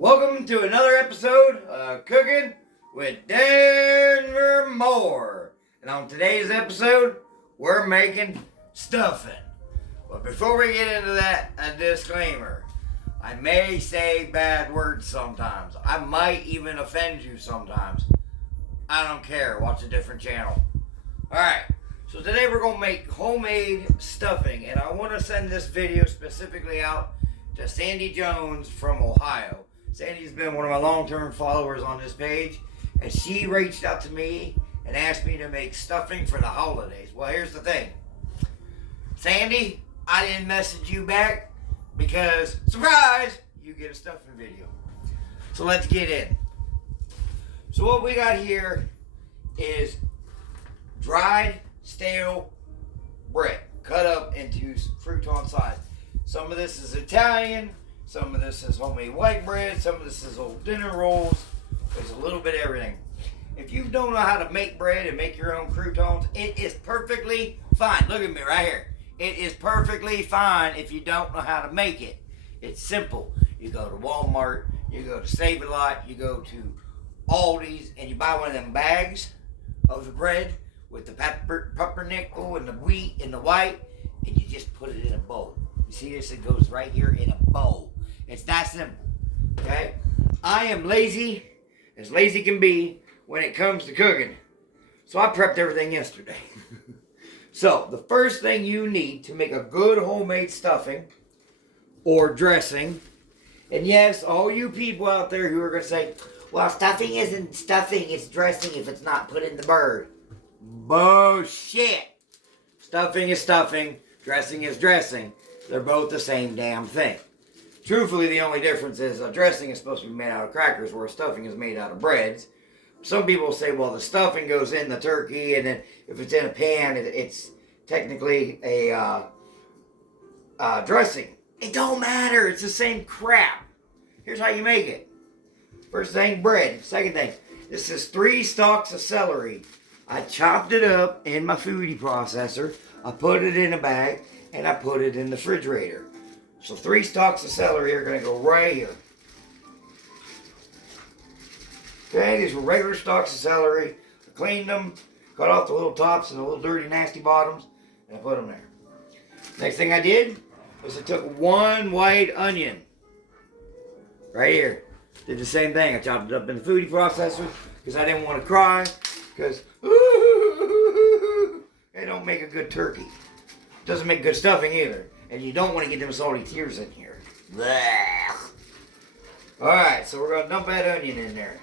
Welcome to another episode of Cooking with Denver Moore. And on today's episode, we're making stuffing. But before we get into that, a disclaimer. I may say bad words sometimes. I might even offend you sometimes. I don't care. Watch a different channel. Alright, so today we're going to make homemade stuffing. And I want to send this video specifically out to Sandy Jones from Ohio. Sandy's been one of my long-term followers on this page, and she reached out to me and asked me to make stuffing for the holidays. Well, here's the thing. Sandy, I didn't message you back because, surprise, you get a stuffing video. So let's get in. So what we got here is dried, stale bread cut up into crouton size. Some of this is Italian. Some of this is homemade white bread. Some of this is old dinner rolls. There's a little bit of everything. If you don't know how to make bread and make your own croutons, it is perfectly fine. Look at me right here. It is perfectly fine if you don't know how to make it. It's simple. You go to Walmart, you go to Save-A-Lot, you go to Aldi's, and you buy one of them bags of the bread with the pumpernickel and the wheat and the white, and you just put it in a bowl. You see this? It goes right here in a bowl. It's that simple, okay? I am lazy as lazy can be when it comes to cooking. So I prepped everything yesterday. So the first thing you need to make a good homemade stuffing or dressing, and yes, all you people out there who are going to say, well, stuffing isn't stuffing, it's dressing if it's not put in the bird. Bullshit. Stuffing is stuffing, dressing is dressing. They're both the same damn thing. Truthfully, the only difference is a dressing is supposed to be made out of crackers, where stuffing is made out of breads. Some people say, well, the stuffing goes in the turkey, and then if it's in a pan, it's technically a dressing. It don't matter. It's the same crap. Here's how you make it. First thing, bread. Second thing, this is 3 stalks of celery. I chopped it up in my foodie processor. I put it in a bag, and I put it in the refrigerator. So 3 stalks of celery are going to go right here. Okay, these were regular stalks of celery. I cleaned them, cut off the little tops and the little dirty, nasty bottoms, and I put them there. Next thing I did was I took 1 white onion. Right here. Did the same thing. I chopped it up in the foodie processor because I didn't want to cry. Because they don't make a good turkey. Doesn't make good stuffing either. And you don't want to get them salty tears in here. Alright, so we're going to dump that onion in there.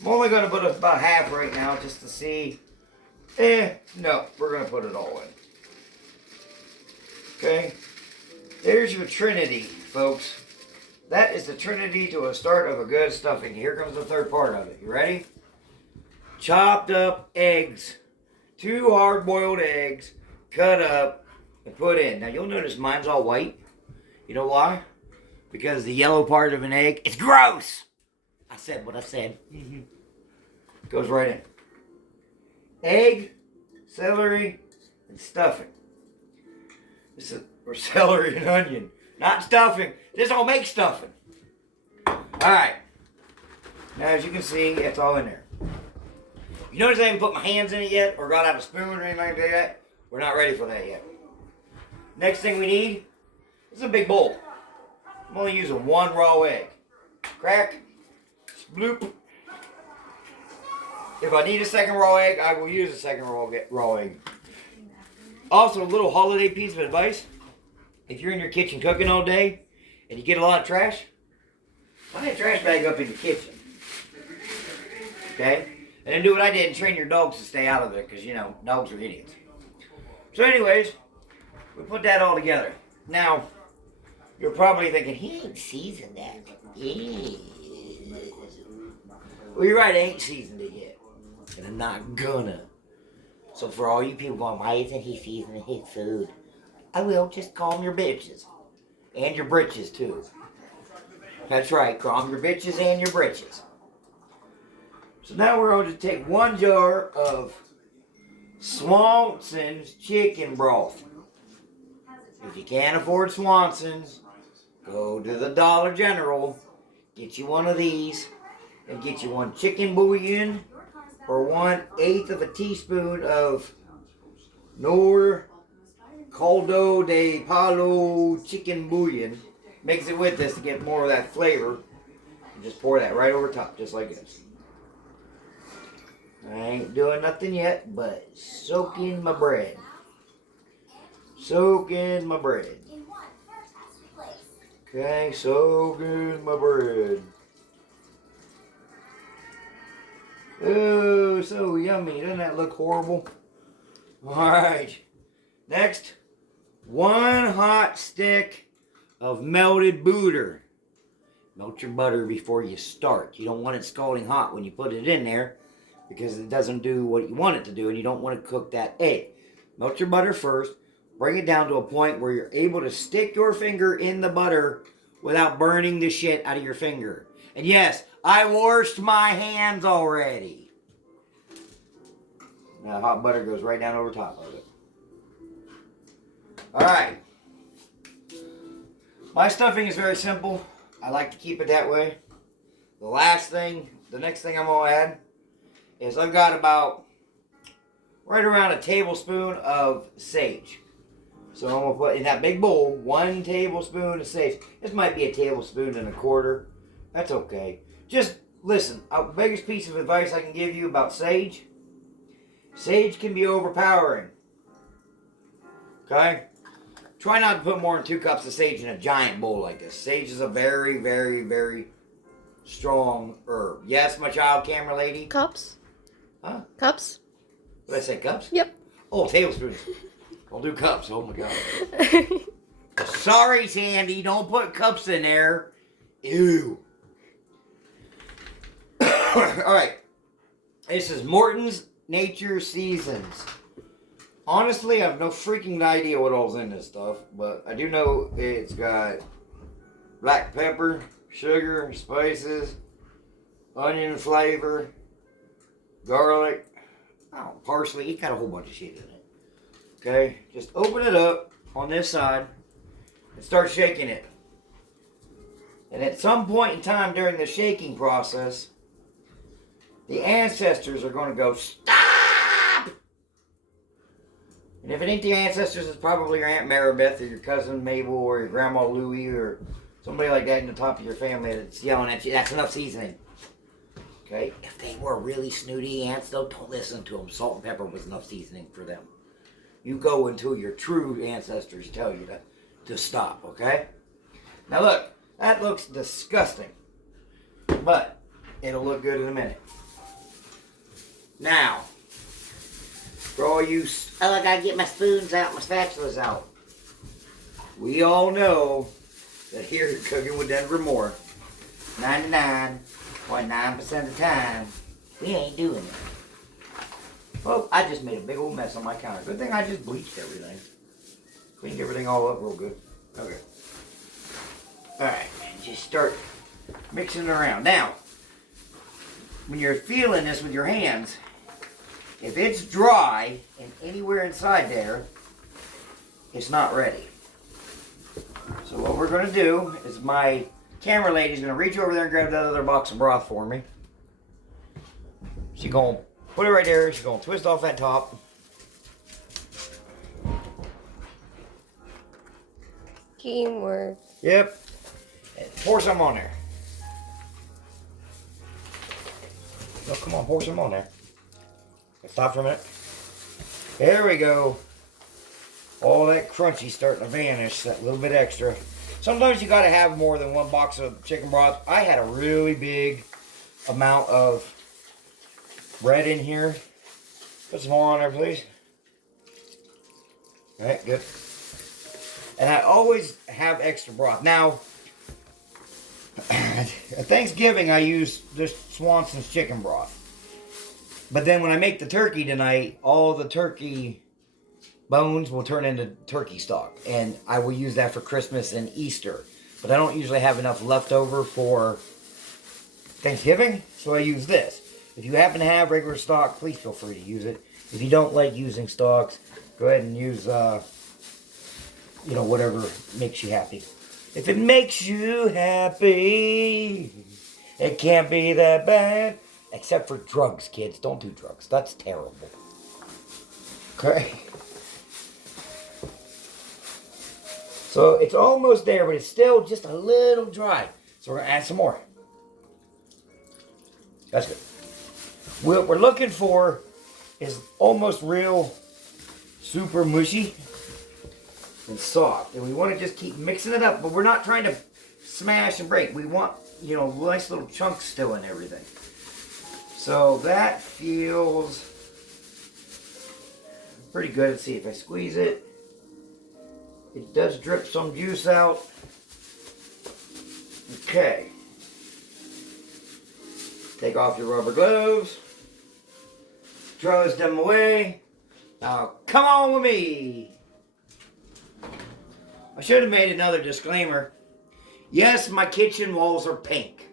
I'm only going to put about half right now just to see. No, we're going to put it all in. Okay? There's your trinity, folks. That is the trinity to a start of a good stuffing. Here comes the third part of it. You ready? Chopped up eggs. 2 hard-boiled eggs, cut up, and put in. Now you'll notice mine's all white. You know why? Because the yellow part of an egg, it's gross! I said what I said. Goes right in. Egg, celery, and stuffing. This is for celery and onion. Not stuffing. This don't make stuffing. Alright. Now as you can see, it's all in there. You notice I haven't put my hands in it yet or got out a spoon or anything like that? We're not ready for that yet. Next thing we need is a big bowl. I'm only using 1 raw egg. Crack. Bloop. If I need a second raw egg, I will use a second raw egg. Also, a little holiday piece of advice. If you're in your kitchen cooking all day and you get a lot of trash, buy a trash bag up in your kitchen. Okay? And then do what I did and train your dogs to stay out of it because, you know, dogs are idiots. So anyways, we put that all together. Now, you're probably thinking, he ain't seasoned that. Well, you're right, I ain't seasoned it yet. And I'm not gonna. So for all you people going, why isn't he seasoning his food? I will, just calm your bitches. And your britches, too. That's right, calm your bitches and your britches. So now we're going to take 1 jar of Swanson's chicken broth. If you can't afford Swanson's, go to the Dollar General get you one of these and get you one chicken bouillon or 1/8 of a teaspoon of Nor Caldo de Palo chicken bouillon. Mix it with this to get more of that flavor. And just pour that right over top, just like this. I ain't doing nothing yet, but soaking my bread. Soaking my bread. Okay, soaking my bread. Oh, so yummy. Doesn't that look horrible? Alright. Next, 1 hot stick of melted butter. Melt your butter before you start. You don't want it scalding hot when you put it in there because it doesn't do what you want it to do and you don't want to cook that egg. Melt your butter first. Bring it down to a point where you're able to stick your finger in the butter without burning the shit out of your finger. And yes, I washed my hands already. Now hot butter goes right down over top of it. Alright. My stuffing is very simple. I like to keep it that way. The next thing I'm going to add is I've got about right around a tablespoon of sage. So I'm going to put in that big bowl 1 tablespoon of sage. This might be a tablespoon and a quarter. That's okay. Just listen, the biggest piece of advice I can give you about sage. Sage can be overpowering. Okay? Try not to put more than 2 cups of sage in a giant bowl like this. Sage is a very, very, very strong herb. Yes, my child camera lady? Cups? Huh? Cups? Did I say cups? Yep. Oh, tablespoons. Don't do cups. Oh my God. Sorry, Sandy. Don't put cups in there. Ew. Alright. This is Morton's Nature Seasons. Honestly, I have no freaking idea what all's in this stuff, but I do know it's got black pepper, sugar, spices, onion flavor, garlic, parsley. It's got a whole bunch of shit in it. Okay, just open it up on this side and start shaking it. And at some point in time during the shaking process, the ancestors are going to go, stop! And if it ain't the ancestors, it's probably your Aunt Maribeth or your cousin Mabel or your Grandma Louie or somebody like that in the top of your family that's yelling at you. That's enough seasoning. Okay? If they were really snooty ants, though, don't listen to them. Salt and pepper was enough seasoning for them. You go until your true ancestors tell you to stop, okay? Now look, that looks disgusting. But it'll look good in a minute. Now, for all you, I gotta get my spoons out, my spatulas out. We all know that here you're cooking with Denver Moore. 99.9% of the time, we ain't doing it. Well, I just made a big old mess on my counter. Good thing I just bleached everything. Cleaned everything all up real good. Okay. Alright, just start mixing it around. Now, when you're feeling this with your hands, if it's dry and anywhere inside there, it's not ready. So what we're going to do is my camera lady's going to reach over there and grab that other box of broth for me. She's going to put it right there. She's going to twist off that top. Teamwork. Yep. And pour some on there. Oh, come on, pour some on there. Stop for a minute. There we go. All that crunchy starting to vanish. That little bit extra. Sometimes you got to have more than 1 box of chicken broth. I had a really big amount of bread in here. Put some more on there, please. Alright, good. And I always have extra broth. Now, at Thanksgiving, I use this Swanson's chicken broth. But then when I make the turkey tonight, all the turkey bones will turn into turkey stock. And I will use that for Christmas and Easter. But I don't usually have enough left over for Thanksgiving, so I use this. If you happen to have regular stock, please feel free to use it. If you don't like using stocks, go ahead and use, whatever makes you happy. If it makes you happy, It can't be that bad. Except for drugs, kids. Don't do drugs. That's terrible. Okay. So it's almost there, but it's still just a little dry. So we're going to add some more. That's good. What we're looking for is almost real super mushy and soft. And we want to just keep mixing it up, but we're not trying to smash and break. We want, you know, nice little chunks still in everything. So that feels pretty good. Let's see if I squeeze it. It does drip some juice out. Okay. Take off your rubber gloves. Throw them away. Now, come on with me. I should have made another disclaimer. Yes, my kitchen walls are pink.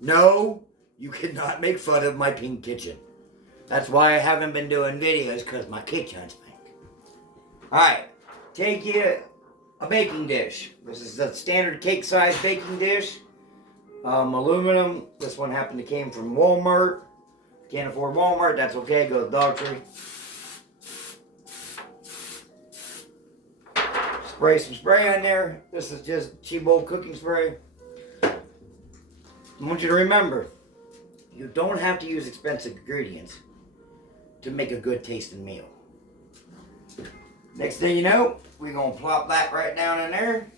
No, you cannot make fun of my pink kitchen. That's why I haven't been doing videos, because my kitchen's pink. Alright, take you a baking dish. This is the standard cake size baking dish. Aluminum. This one happened to came from Walmart. Can't afford Walmart, that's okay, go to Dollar Tree. Spray some spray on there. This is just cheap old cooking spray. I want you to remember, you don't have to use expensive ingredients to make a good tasting meal. Next thing you know, we're going to plop that right down in there.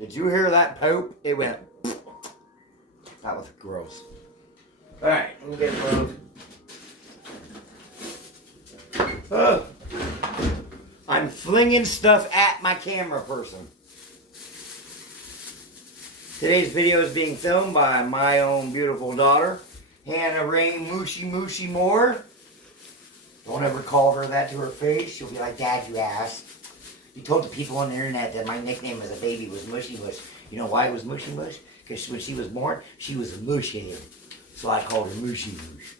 Did you hear that poop? It went. That was gross. Alright, we'll get it moved. I'm flinging stuff at my camera person. Today's video is being filmed by my own beautiful daughter, Hannah Rain Mushy Moore. Don't ever call her that to her face. She'll be like, Dad, you ass. You told the people on the internet that my nickname as a baby was Mushy Mush. You know why it was Mushy Mush? Because when she was born, she was a mush head. So I called her Mushy Mush.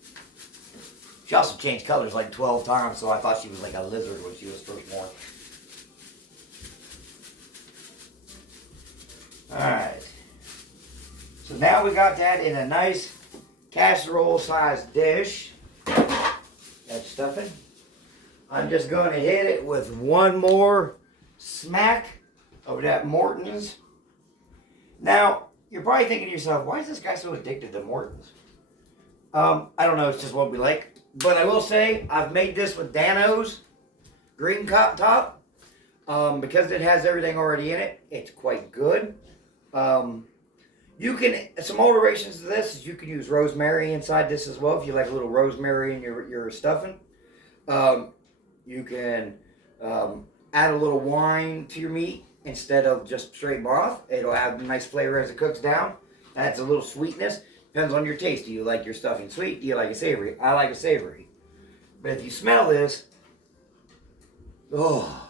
She also changed colors like 12 times, so I thought she was like a lizard when she was first born. Alright. So now we got that in a nice casserole-sized dish. That stuffing. I'm just going to hit it with one more smack of that Morton's. Now, you're probably thinking to yourself, why is this guy so addicted to Morton's? I don't know, it's just what we like. But I will say, I've made this with Dan-O's green top. Because it has everything already in it, it's quite good. You can, some alterations to this is you can use rosemary inside this as well, if you like a little rosemary in your stuffing. You can add a little wine to your meat instead of just straight broth. It'll add a nice flavor as it cooks down. Adds a little sweetness. Depends on your taste. Do you like your stuffing sweet? Do you like it savory? I like it savory. But if you smell this, oh,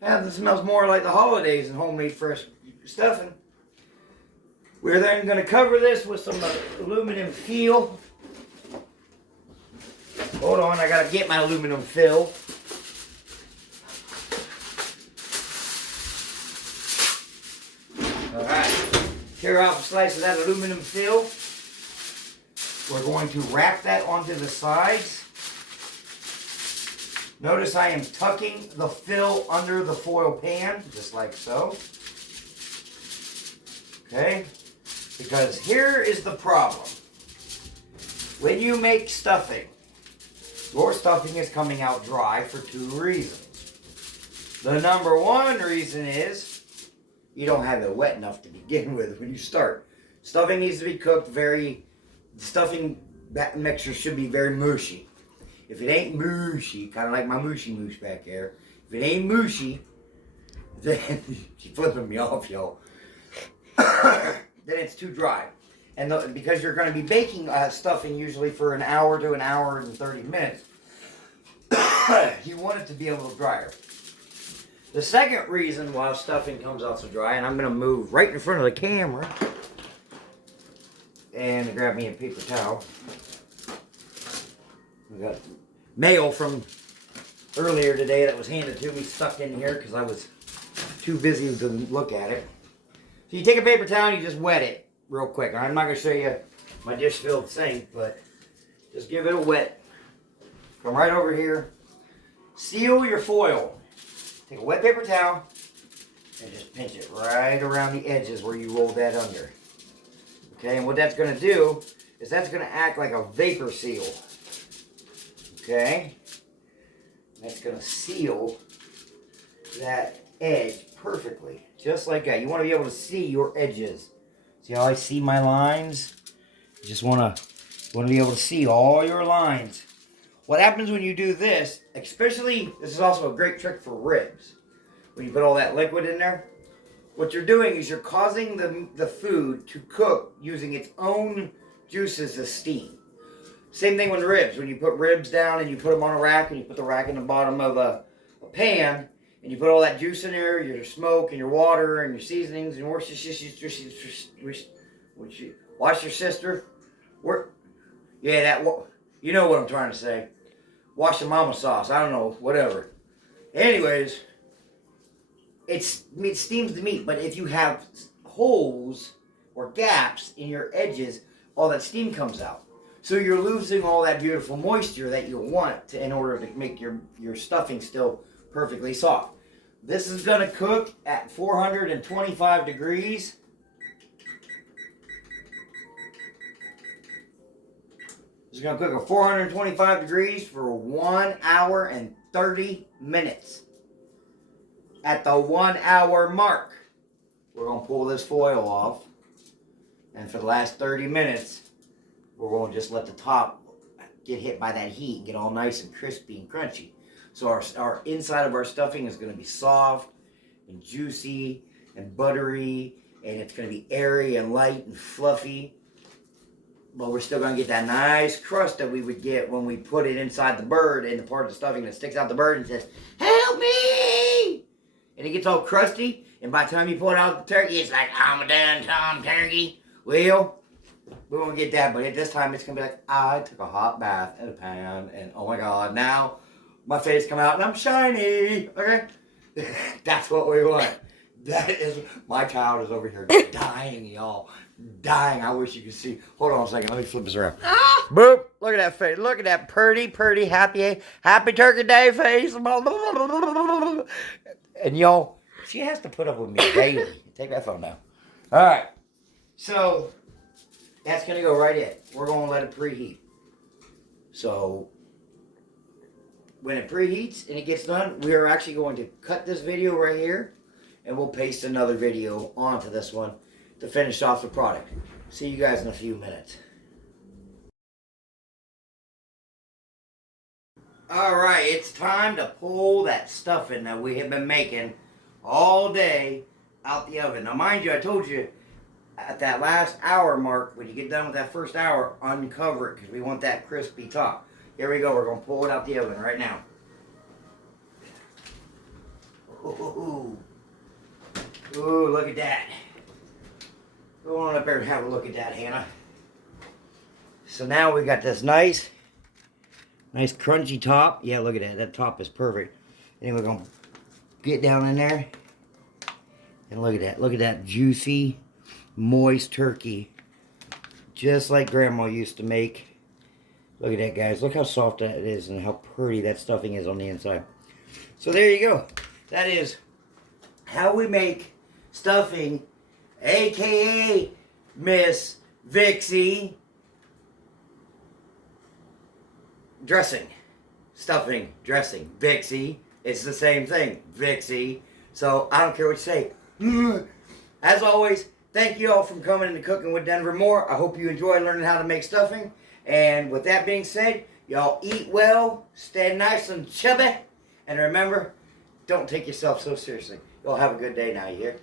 this smells more like the holidays than homemade fresh stuffing. We're then going to cover this with some aluminum foil. Hold on, I got to get my aluminum foil. Alright, tear off a slice of that aluminum foil. We're going to wrap that onto the sides. Notice I am tucking the fill under the foil pan, just like so. Okay, because here is the problem. When you make stuffing, your stuffing is coming out dry for two reasons. The number one reason is you don't have it wet enough to begin with when you start. Stuffing needs to be cooked very, the stuffing mixture should be very mushy. If it ain't mushy, kind of like my mushy moosh back there, if it ain't mushy, then, she's flipping me off, y'all, then it's too dry. And because you're going to be baking stuffing usually for an hour to an hour and 30 minutes, you want it to be a little drier. The second reason why stuffing comes out so dry, and I'm going to move right in front of the camera and grab me a paper towel. We got mail from earlier today that was handed to me stuck in here because I was too busy to look at it. So you take a paper towel and you just wet it real quick. I'm not going to show you my dish filled sink, but just give it a wet. Come right over here. Seal your foil. Take a wet paper towel and just pinch it right around the edges where you rolled that under. Okay, and what that's going to do is that's going to act like a vapor seal. Okay? That's going to seal that edge perfectly. Just like that. You want to be able to see your edges. See how I see my lines? You just want to be able to see all your lines. What happens when you do this, especially, this is also a great trick for ribs. When you put all that liquid in there, what you're doing is you're causing the food to cook using its own juices as steam. Same thing with ribs. When you put ribs down and you put them on a rack and you put the rack in the bottom of a pan and you put all that juice in there, your smoke and your water and your seasonings and watch your sister. You know what I'm trying to say. Wash the mama sauce. I don't know, whatever. Anyways, it steams the meat, but if you have holes or gaps in your edges, all that steam comes out. So you're losing all that beautiful moisture that you want in order to make your stuffing still perfectly soft. This is going to cook at 425 degrees. It's going to cook at 425 degrees for 1 hour and 30 minutes. At the 1 hour mark, we're going to pull this foil off. And for the last 30 minutes, we're going to just let the top get hit by that heat and get all nice and crispy and crunchy. So our inside of our stuffing is going to be soft and juicy and buttery. And it's going to be airy and light and fluffy. But we're still going to get that nice crust that we would get when we put it inside the bird, in the part of the stuffing that sticks out the bird and says, "Help me!" And it gets all crusty, and by the time you pull it out of the turkey, it's like, "I'm a done Tom turkey." Well, we won't get that, but at this time, it's going to be like, I took a hot bath in a pan, and oh my God, now my face come out and I'm shiny, okay? That's what we want. That is, my child is over here dying, y'all. Dying. I wish you could see. Hold on a second. Let me flip this around. Ah! Boop. Look at that face. Look at that pretty, happy Turkey Day face. And y'all, she has to put up with me daily. Take that phone down. All right. So, that's going to go right in. We're going to let it preheat. So, when it preheats and it gets done, we are actually going to cut this video right here. And we'll paste another video onto this one to finish off the product. See you guys in a few minutes. Alright, it's time to pull that stuffing that we have been making all day out the oven. Now mind you, I told you at that last hour mark, when you get done with that first hour, uncover it because we want that crispy top. Here we go, we're going to pull it out the oven right now. Ooh. Ooh, look at that. Go on up there and have a look at that, Hannah. So now we got this nice crunchy top. Yeah, look at that. That top is perfect. And we're going to get down in there. And look at that. Look at that juicy, moist turkey. Just like Grandma used to make. Look at that, guys. Look how soft that is and how pretty that stuffing is on the inside. So there you go. That is how we make stuffing, aka Miss Vixie. Dressing. Stuffing, dressing. Vixie. It's the same thing. Vixie. So I don't care what you say. As always, thank you all for coming into Cooking with Denver Moore. I hope you enjoy learning how to make stuffing. And with that being said, y'all eat well, stay nice and chubby, and remember, don't take yourself so seriously. Y'all have a good day now, you hear?